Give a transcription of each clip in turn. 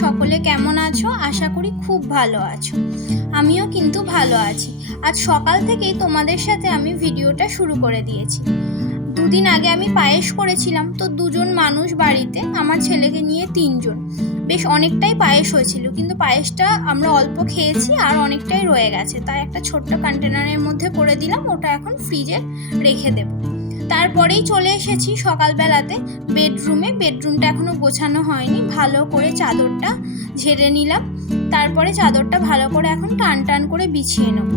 সকলে কেমন আছো? আশা করি খুব ভালো আছো। আমিও কিন্তু ভালো আছি। আজ সকাল থেকেই তোমাদের সাথে আমি ভিডিওটা শুরু করে দিয়েছি। দুদিন আগে আমি পায়েস করেছিলাম, তো দুজন মানুষ বাড়িতে, আমার ছেলেকে নিয়ে তিনজন। বেশ অনেকটাই পায়েস হয়েছিল, কিন্তু পায়েসটা আমরা অল্প খেয়েছি আর অনেকটাই রয়ে গেছে। তাই একটা ছোট্ট কন্টেনারের মধ্যে করে দিলাম, ওটা এখন ফ্রিজে রেখে দেবো। তারপরেই চলে এসেছি সকালবেলাতে। বেডরুমে, বেডরুমটা এখনও গোছানো হয়নি। ভালো করে চাদরটা ঝেড়ে নিলাম। তারপরে চাদরটা ভালো করে এখন টান টান করে বিছিয়ে নেব।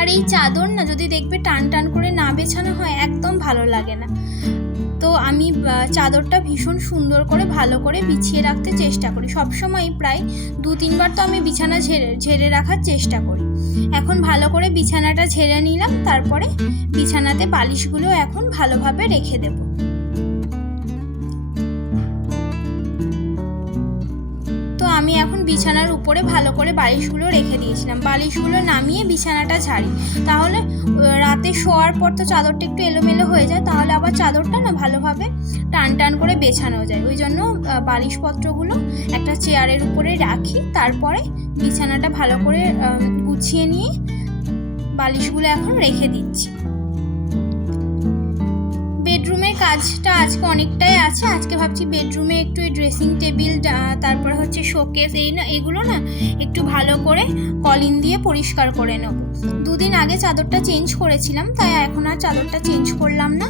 আর এই চাদর না, যদি দেখবে টান টান করে না বেছানো হয়, একদম ভালো লাগে না। তো আমি চাদরটা ভীষণ সুন্দর করে ভালো করে বিছিয়ে রাখতে চেষ্টা করি। সবসময় প্রায় দু তিনবার তো আমি বিছানা ঝেড়ে ঝেড়ে রাখার চেষ্টা করি। এখন ভালো করে বিছানাটা ঝেড়ে নিলাম তারপরে বিছানাতে বালিশগুলো এখন ভালোভাবে রেখে দেব। আমি এখন বিছানার উপরে ভালো করে বালিশগুলো রেখে দিয়েছিলাম। বালিশগুলো নামিয়ে বিছানাটা ছাড়ি। তাহলে রাতে শোয়ার পর তো চাদরটা একটু এলোমেলো হয়ে যায়, তাহলে আবার চাদরটা না ভালোভাবে টান টান করে বেছানো যায়। ওই জন্য বালিশপত্রগুলো একটা চেয়ারের উপরে রাখি, তারপরে বিছানাটা ভালো করে গুছিয়ে নিয়ে বালিশগুলো এখন রেখে দিচ্ছি। কাজটা আজকে অনেকটাই আছে। আজকে ভাবছি বেডরুমে একটু এই ড্রেসিং টেবিল তারপরে হচ্ছে শোকেস এই না, এগুলো না একটু ভালো করে কলিন দিয়ে পরিষ্কার করে নেব। দুদিন আগে চাদরটা চেঞ্জ করেছিলাম, তাই এখন আর চাদরটা চেঞ্জ করলাম না।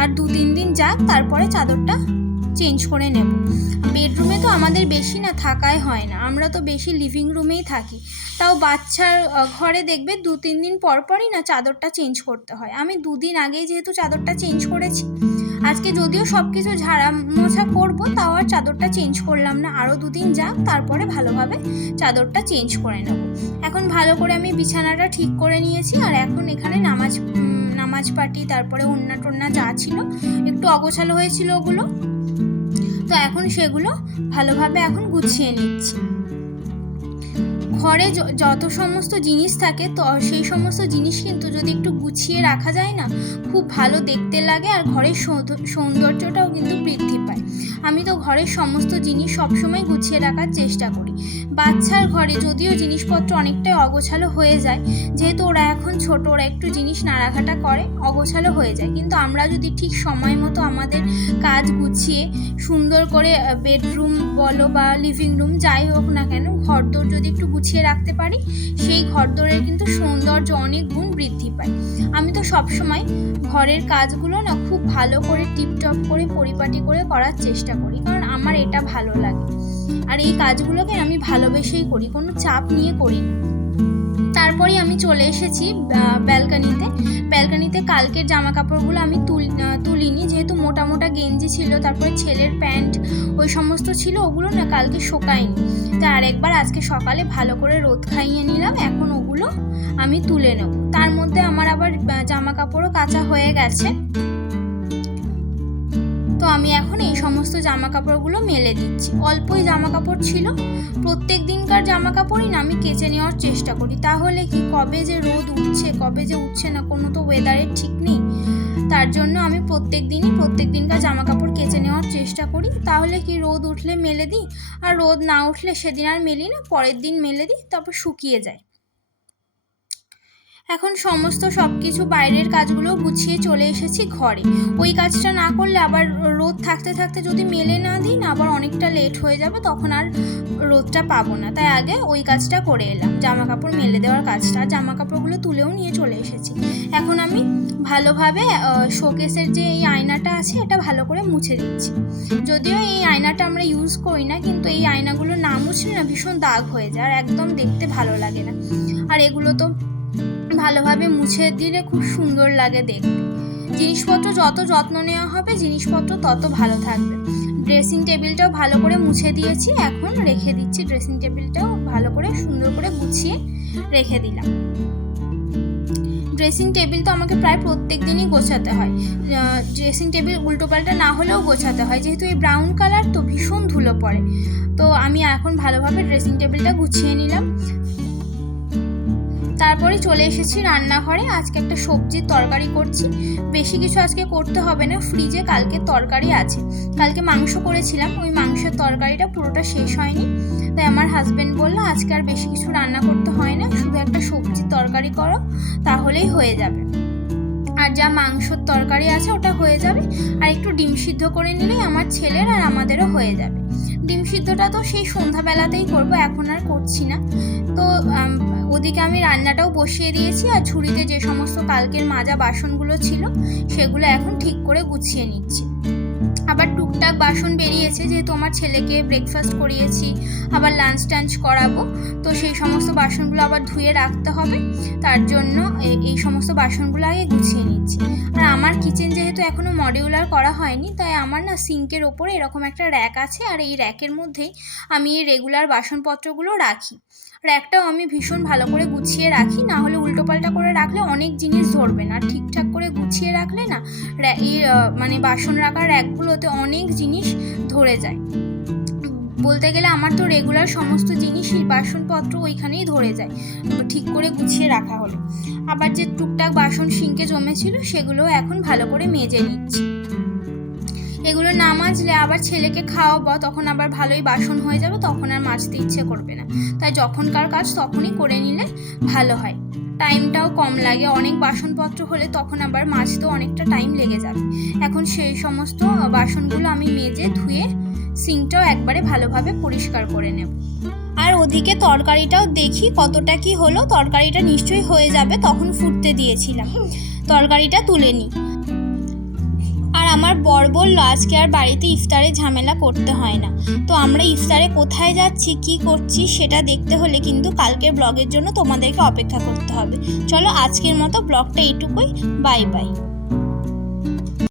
আর দু, তিন দিন যাক, তারপরে চাদরটা চেঞ্জ করে নেব। বেডরুমে তো আমাদের বেশি না, থাকাই হয় না। আমরা তো বেশি লিভিং রুমেই থাকি। তাও বাচ্চার ঘরে দেখবে দু তিন দিন পর পরই না চাদরটা চেঞ্জ করতে হয়। আমি দুদিন আগেই যেহেতু চাদরটা চেঞ্জ করেছি, আজকে যদিও সব কিছু ঝাড়া মোছা করব, তাও আর চাদরটা চেঞ্জ করলাম না। আরও দুদিন যাক, তারপরে ভালোভাবে চাদরটা চেঞ্জ করে নেব। এখন ভালো করে আমি বিছানাটা ঠিক করে নিয়েছি, আর এখন এখানে নামাজ নামাজ পাটি তারপরে ওন্না টোন্না যা ছিল, একটু অগোছালো হয়েছিল ওগুলো। তো এখন সেগুলো ভালোভাবে এখন গুছিয়ে নিচ্ছি। ঘরে যত সমস্ত জিনিস থাকে, তো সেই সমস্ত জিনিস কিন্তু যদি একটু গুছিয়ে রাখা যায় না, খুব ভালো দেখতে লাগে আর ঘরের সৌন্দর্যটাও কিন্তু বৃদ্ধি পায়। আমি তো ঘরের সমস্ত জিনিস সবসময় গুছিয়ে রাখার চেষ্টা করি। বাচ্চার ঘরে যদিও জিনিসপত্র অনেকটাই অগোছালো হয়ে যায়, যেহেতু ওরা এখন ছোট, ওরা একটু জিনিস নাড়াঘাটা করে, অগোছালো হয়ে যায়। কিন্তু আমরা যদি ঠিক সময় মতো আমাদের কাজ গুছিয়ে, সুন্দর করে বেডরুম বলো বা লিভিং রুম যাই হোক না কেন, ঘরদোর যদি একটু গুছিয়ে রাখতে পারি, সেই ঘরদোরের কিন্তু সৌন্দর্য অনেক গুণ বৃদ্ধি পায়। আমি তো সবসময় ঘরের কাজগুলো না খুব ভালো করে টিপটপ করে পরিপাটি করে করার চেষ্টা করি, কারণ আমার এটা ভালো লাগে। আর এই কাজগুলোকে আমি ভালোবেসেই করি, কোনো চাপ নিয়ে করি না। তারপরে আমি চলে এসেছি ব্যালকানিতে। ব্যালকানিতে কালকের জামা কাপড়গুলো আমি তুল তুলিনি, যেহেতু মোটা মোটা গেঞ্জি ছিল, তারপরে ছেলের প্যান্ট, ওই সমস্ত ছিল, ওগুলো না কালকে শোকায়নি। তা আরেকবার আজকে সকালে ভালো করে রোদ খাইয়ে নিলাম, এখন ওগুলো আমি তুলে নেব। তার মধ্যে আমার আবার জামা কাপড়ও কাঁচা হয়ে গেছে। আমি এখন এই সমস্ত জামা কাপড়গুলো মেলে দিচ্ছি। অল্পই জামা কাপড় ছিল। প্রত্যেক দিনকার জামা কাপড়ই না, আমি কেচে নেওয়ার চেষ্টা করি। তাহলে কি, কবে যে রোদ উঠছে, কবে যে উঠছে না, কোনো তো ওয়েদারের ঠিক নেই। তার জন্য আমি প্রত্যেক দিনই প্রত্যেক দিনকার জামা কাপড় কেচে নেওয়ার চেষ্টা করি। তাহলে কি, রোদ উঠলে মেলে দিই? আর রোদ না উঠলে সেদিন আর মেলি না, পরের দিন মেলে দিই, তারপর শুকিয়ে যায়। এখন সমস্ত সব কিছু বাইরের কাজগুলো গুছিয়ে চলে এসেছি ঘরে। ওই কাজটা না করলে আবার রোদ থাকতে থাকতে যদি মেলে না দিই না আবার অনেকটা লেট হয়ে যাবে, তখন আর রোদটা পাবো না। তাই আগে ওই কাজটা করে এলাম। জামা কাপড় মেলে দেওয়ার কাজটা জামা কাপড়গুলো তুলেও নিয়ে চলে এসেছি। এখন আমি ভালোভাবে শোকেসের যে এই আয়নাটা আছে, এটা ভালো করে মুছে দিচ্ছি। যদিও এই আয়নাটা আমরা ইউজ করি না, কিন্তু এই আয়নাগুলো না মুছলে না ভীষণ দাগ হয়ে যায়, আর একদম দেখতে ভালো লাগে না। আর এগুলো তো ভালোভাবে মুছে দিলে খুব সুন্দর লাগে দেখতে। জিনিসপত্র যত যত্ন নেওয়া হবে, জিনিসপত্র তত ভালো থাকবে। ড্রেসিং টেবিলটাও ভালো করে মুছে দিয়েছি, এখন রেখে দিচ্ছি। ড্রেসিং টেবিলটাও ভালো করে, সুন্দর করে গুছিয়ে রেখে দিলাম। ড্রেসিং টেবিল তো আমাকে প্রায় প্রত্যেক দিনই গোছাতে হয়। ড্রেসিং টেবিল উল্টোপাল্টা না হলেও গোছাতে হয়। যেহেতু এই ব্রাউন কালার, তো ভীষণ ধুলো পড়ে। তো আমি এখন ভালোভাবে ড্রেসিং টেবিলটা গুছিয়ে নিলাম। তারপরে চলে এসেছি রান্নাঘরে। আজকে একটা সবজির তরকারি করছি। বেশি কিছু আজকে করতে হবে না। ফ্রিজে কালকে তরকারি আছে। কালকে মাংস করেছিলাম। ওই মাংসের তরকারিটা পুরোটা শেষ হয়নি। তাই আমার হাজব্যান্ড বলল, আজকে আর বেশি কিছু রান্না করতে হয় না। শুধু একটা সবজির তরকারি করো। তাহলেই হয়ে যাবে। আর যা মাংসর তরকারি আছে, ওটা হয়ে যাবে। আর একটু ডিম সিদ্ধ করে নিলেই আমার ছেলের আর আমাদেরও হয়ে যাবে। ডিম সিদ্ধটা তো সেই সন্ধ্যাবেলাতেই করব, এখন আর করছি না। তো ওদিকে আমি রান্নাটাও বসিয়ে দিয়েছি আর ঝুড়িতে যে সমস্ত কালকের মাজা বাসনগুলো ছিল, সেগুলো এখন ঠিক করে গুছিয়ে নিচ্ছি। আবার টুকটাক বাসন বেরিয়েছে যেহেতু আমার ছেলেকে ব্রেকফাস্ট করিয়েছি, আবার লাঞ্চ টাঞ্চ করাবো। তো সেই সমস্ত বাসনগুলো আবার ধুয়ে রাখতে হবে। তার জন্য এই সমস্ত বাসনগুলো আগে গুছিয়ে নিচ্ছি। আর আমার কিচেন যেহেতু এখনও মডিউলার করা হয়নি, তাই আমার না সিঙ্কের ওপরে এরকম একটা র্যাক আছে। আর এই র্যাকের মধ্যেই আমি রেগুলার বাসনপত্রগুলো রাখি। র্যাকটাও আমি ভীষণ ভালো করে গুছিয়ে রাখি, না হলে উল্টোপাল্টা করে রাখলে অনেক জিনিস ধরবে না। ঠিকঠাক করে গুছিয়ে রাখলে না এই মানে বাসন রাখার র্যাকগুলোতে অনেক জিনিস ধরে যায়। বলতে গেলে আমার তো রেগুলার সমস্ত জিনিসই বাসনপত্র ওইখানেই ধরে যায়, ঠিক করে গুছিয়ে রাখা হলো। আবার যে টুকটাক বাসন সিঙ্কে জমেছিল সেগুলো এখন ভালো করে মেজে নিচ্ছি। এগুলো না মাজলে আবার ছেলেকে খাওয়াবো, তখন আবার ভালোই বাসন হয়ে যাবে, তখন আর মাজতে ইচ্ছে করবে না। তাই যখনকার কাজ তখনই করে নিলে ভালো হয়। টাইমটাও কম লাগে, অনেক বাসনপত্র হলে তখন আবার মাজতেও অনেকটা টাইম লেগে যাবে। এখন সেই সমস্ত বাসনগুলো আমি মেজে ধুয়ে সিঙ্কটাও একবারে ভালোভাবে পরিষ্কার করে নেব। আর ওদিকে তরকারিটাও দেখি কতটা কি হলো, তরকারিটা নিশ্চয়ই হয়ে যাবে, তখন ফুটতে দিয়েছিলাম। তরকারিটা তুলে নিই। আমার বর বলল, আজকে আর বাড়িতে ইফতারে ঝামেলা করতে হয় না। তো আমরা ইফতারে কোথায় যাচ্ছি, কি করছি, সেটা দেখতে হলে কিন্তু কালকের ব্লগের জন্য তোমাদেরকে অপেক্ষা করতে হবে। চলো আজকের মতো ব্লগটা এইটুকুই। Bye bye.